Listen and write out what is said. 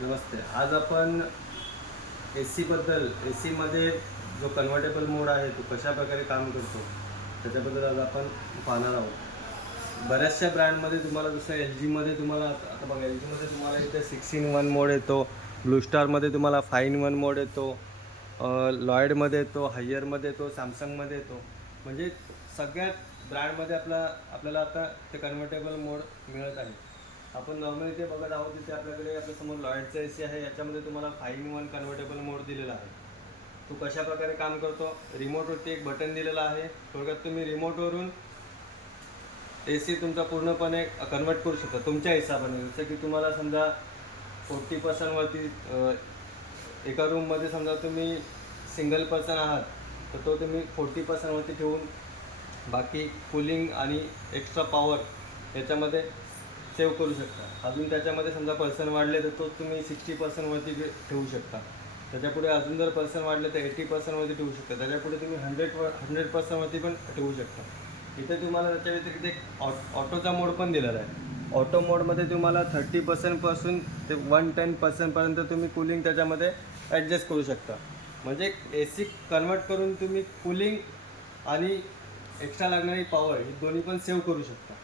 नमस्ते. आज आपण एसीबद्दल, एसीमध्ये जो कन्व्हर्टेबल मोड आहे तो कशाप्रकारे काम करतो त्याच्याबद्दल आज आपण पाहणार आहोत. बऱ्याचशा ब्रँडमध्ये तुम्हाला जसं एल जीमध्ये तुम्हाला आता बघा, एल जीमध्ये तुम्हाला इथे 6-in-1 मोड येतो, ब्लू स्टारमध्ये तुम्हाला 5-in-1 मोड येतो, लॉयडमध्ये येतो, हायरमध्ये येतो, सॅमसंगमध्ये येतो. म्हणजे सगळ्यात ब्रँडमध्ये आपल्याला आता ते कन्व्हर्टेबल मोड मिळत आहे. आपण नॉर्मली ते बघत आहोत तिथे आपल्याकडे आपल्यासमोर लॉयडचा ए सी आहे. याच्यामध्ये तुम्हाला 5-in-1 कन्व्हर्टेबल मोड दिलेला आहे. तो कशा प्रकारे काम करतो, रिमोटवरती एक बटन दिलेलं आहे. थोडक्यात तुम्ही रिमोटवरून ए सी तुमचा पूर्णपणे कन्वर्ट करू शकता तुमच्या हिशोबाने. जसं की तुम्हाला समजा 40%वरती एका रूममध्ये समजा तुम्ही सिंगल पर्सन आहात तर तो तुम्ही 40%वरती ठेवून बाकी कूलिंग आणि एक्स्ट्रा पॉवर याच्यामध्ये सेव्ह करू शकता. अजून त्याच्यामध्ये समजा पर्सन वाढले तर तो तुम्ही 60%वरती ठेवू शकता. त्याच्यापुढे अजून जर पर्सन वाढले तर 80%वरती ठेवू शकता. त्याच्यापुढे तुम्ही 100% पण ठेवू शकता. इथे तुम्हाला त्याच्या व्यतिरिक्त एक ऑटोचा मोड पण दिलेला आहे. ऑटो मोडमध्ये तुम्हाला 30%पासून ते 110%पर्यंत तुम्ही कूलिंग त्याच्यामध्ये ॲडजस्ट करू शकता. म्हणजे ए सी कन्वर्ट करून तुम्ही कूलिंग आणि एक्स्ट्रा लागणारी पॉवर ही दोन्ही पण सेव्ह करू शकता.